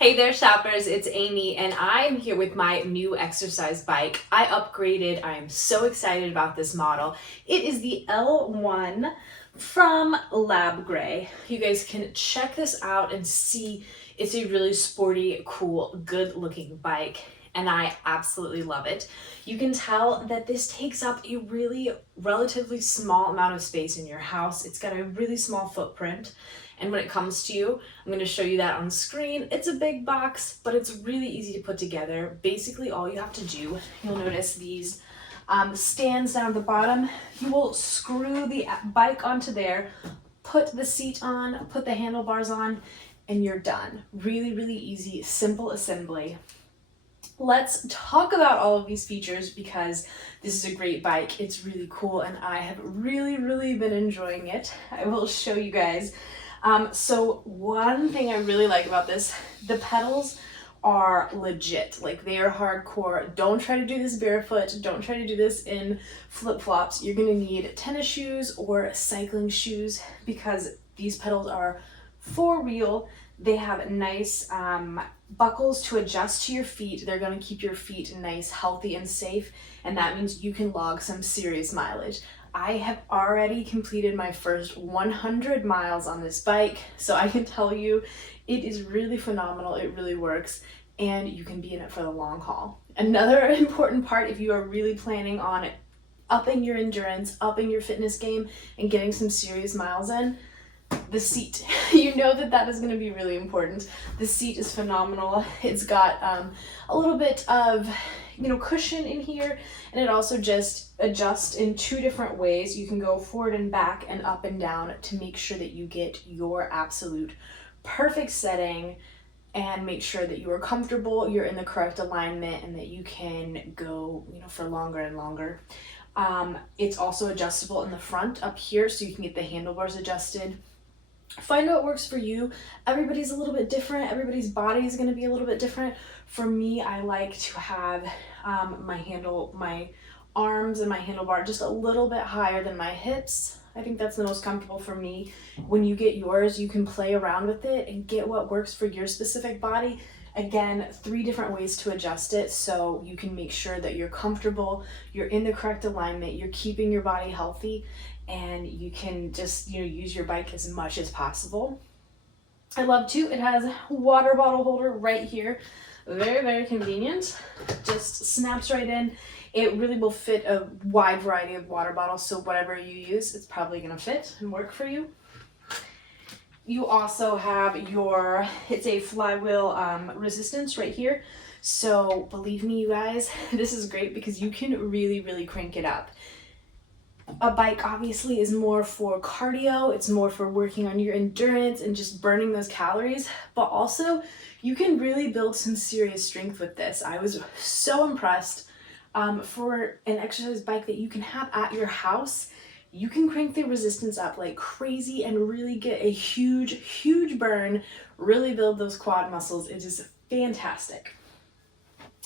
Hey there shoppers, it's Amy and I'm here with my new exercise bike. I upgraded, I am so excited about this model. It is the L1 from Labgrey. You guys can check this out and see it's a really sporty, cool, good looking bike and I absolutely love it. You can tell that this takes up a really relatively small amount of space in your house. It's got a really small footprint. And when it comes to you, I'm going to show you that on screen. It's a big box, but it's really easy to put together. Basically, all you have to do, you'll notice these stands down at the bottom. You will screw the bike onto there, put the seat on, put the handlebars on, and you're done. Really, really easy, simple assembly. Let's talk about all of these features because this is a great bike. It's really cool and I have really been enjoying it. I will show you guys. So one thing I really like about this, the pedals are legit, like they are hardcore. Don't try to do this barefoot. Don't try to do this in flip-flops. You're gonna need tennis shoes or cycling shoes because these pedals are for real. They have nice buckles to adjust to your feet. They're gonna keep your feet nice, healthy, and safe, and that means you can log some serious mileage. I have already completed my first 100 miles on this bike, so I can tell you it is really phenomenal. It really works, and you can be in it for the long haul. Another important part, if you are really planning on upping your endurance, upping your fitness game, and getting some serious miles in, the seat. You know that is going to be really important. The seat is phenomenal. It's got a little bit of cushion in here, and it also just adjusts in two different ways. You can go forward and back and up and down to make sure that you get your absolute perfect setting and make sure that you are comfortable, you're in the correct alignment, and that you can go for longer and longer. It's also adjustable in the front up here, so you can get the handlebars adjusted. Find out what works for you. Everybody's a little bit different. Everybody's body is going to be a little bit different. For me, I like to have my arms and my handlebar just a little bit higher than my hips. I think that's the most comfortable for me. When you get yours, you can play around with it and get what works for your specific body. Again, 3 different ways to adjust it so you can make sure that you're comfortable, you're in the correct alignment, you're keeping your body healthy, and you can just use your bike as much as possible. I love too, it has a water bottle holder right here. Very convenient. Just snaps right in. It really will fit a wide variety of water bottles, so whatever you use, it's probably gonna fit and work for you. You also have it's a flywheel resistance right here. So believe me, you guys, this is great because you can really crank it up. A bike obviously is more for cardio, it's more for working on your endurance and just burning those calories, but also you can really build some serious strength with this. I was so impressed for an exercise bike that you can have at your house. You can crank the resistance up like crazy and really get a huge burn, really build those quad muscles. It is fantastic.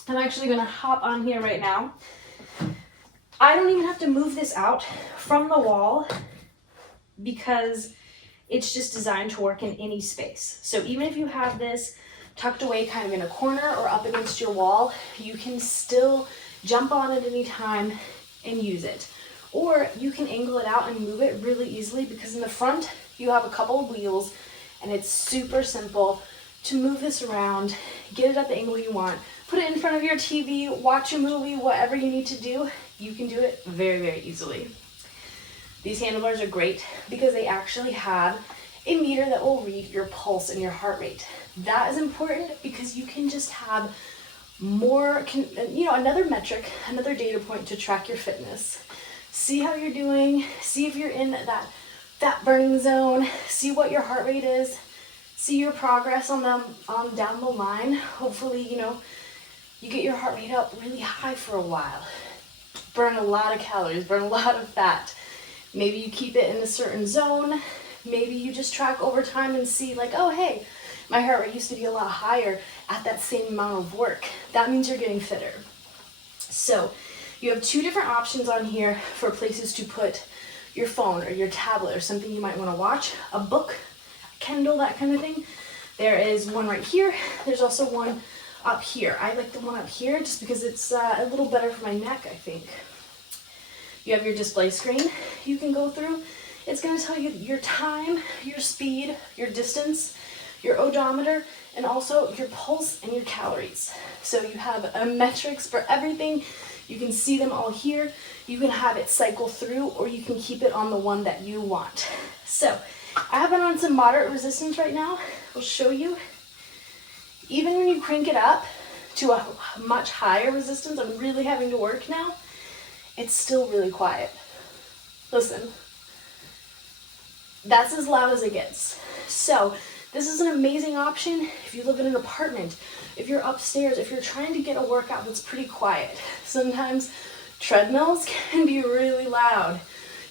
I'm actually gonna hop on here right now. I don't even have to move this out from the wall because it's just designed to work in any space. So even if you have this tucked away kind of in a corner or up against your wall, you can still jump on it anytime and use it. Or you can angle it out and move it really easily because in the front you have a couple of wheels and it's super simple to move this around, get it at the angle you want, put it in front of your TV, watch a movie, whatever you need to do, you can do it very easily. These handlebars are great because they actually have a meter that will read your pulse and your heart rate. That is important because you can just have more, another metric, another data point to track your fitness. See how you're doing, see if you're in that fat burning zone, see what your heart rate is, see your progress on down the line. Hopefully, you get your heart rate up really high for a while. Burn a lot of calories, burn a lot of fat. Maybe you keep it in a certain zone. Maybe you just track over time and see like, oh, hey, my heart rate used to be a lot higher at that same amount of work. That means you're getting fitter. So you have 2 different options on here for places to put your phone or your tablet or something you might want to watch, a book, a Kindle, that kind of thing. There is one right here. There's also one up here. I like the one up here just because it's a little better for my neck, I think. You have your display screen you can go through. It's going to tell you your time, your speed, your distance, your odometer, and also your pulse and your calories. So you have metrics for everything. You can see them all here. You can have it cycle through, or you can keep it on the one that you want. So I have it on some moderate resistance right now. I'll show you. Even when you crank it up to a much higher resistance, I'm really having to work now, it's still really quiet. Listen, that's as loud as it gets. So this is an amazing option if you live in an apartment, if you're upstairs, if you're trying to get a workout that's pretty quiet. Sometimes treadmills can be really loud.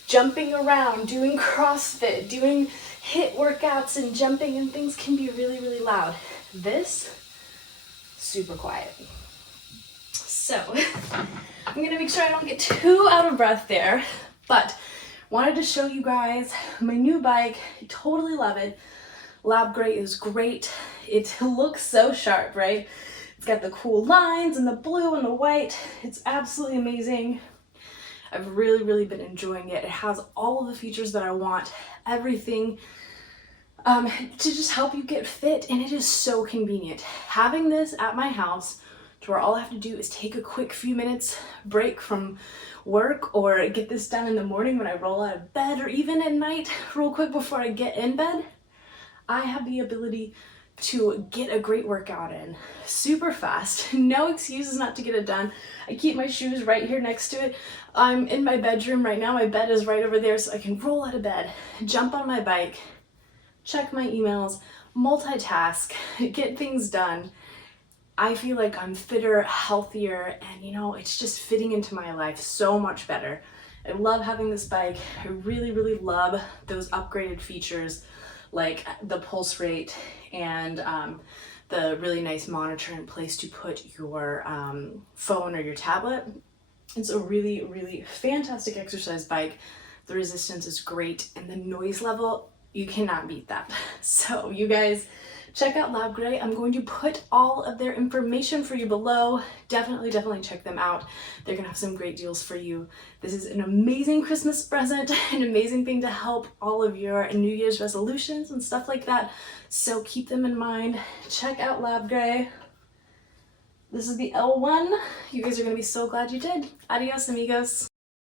Jumping around, doing CrossFit, doing HIIT workouts and jumping and things can be really, really loud. This, super quiet. So I'm gonna make sure I don't get too out of breath there, but wanted to show you guys my new bike. I totally love it. Labgrey is great. It looks so sharp, right? It's got the cool lines and the blue and the white. It's absolutely amazing. I've really, really been enjoying it. It has all of the features that I want, everything to just help you get fit, and it is so convenient. Having this at my house to where all I have to do is take a quick few minutes break from work, or get this done in the morning when I roll out of bed, or even at night real quick before I get in bed. I have the ability to get a great workout in super fast. No excuses not to get it done. I keep my shoes right here next to it. I'm in my bedroom right now. My bed is right over there, so I can roll out of bed, jump on my bike, check my emails, multitask, get things done. I feel like I'm fitter, healthier, and you know, it's just fitting into my life so much better. I love having this bike. I really, really love those upgraded features like the pulse rate and the really nice monitor and place to put your phone or your tablet. It's a really, really fantastic exercise bike. The resistance is great, and the noise level, you cannot beat that. So you guys, check out Labgrey. I'm going to put all of their information for you below. Definitely check them out. They're gonna have some great deals for you. This is an amazing Christmas present, an amazing thing to help all of your New Year's resolutions and stuff like that. So keep them in mind. Check out Labgrey. This is the L1. You guys are gonna be so glad you did. Adios, amigos.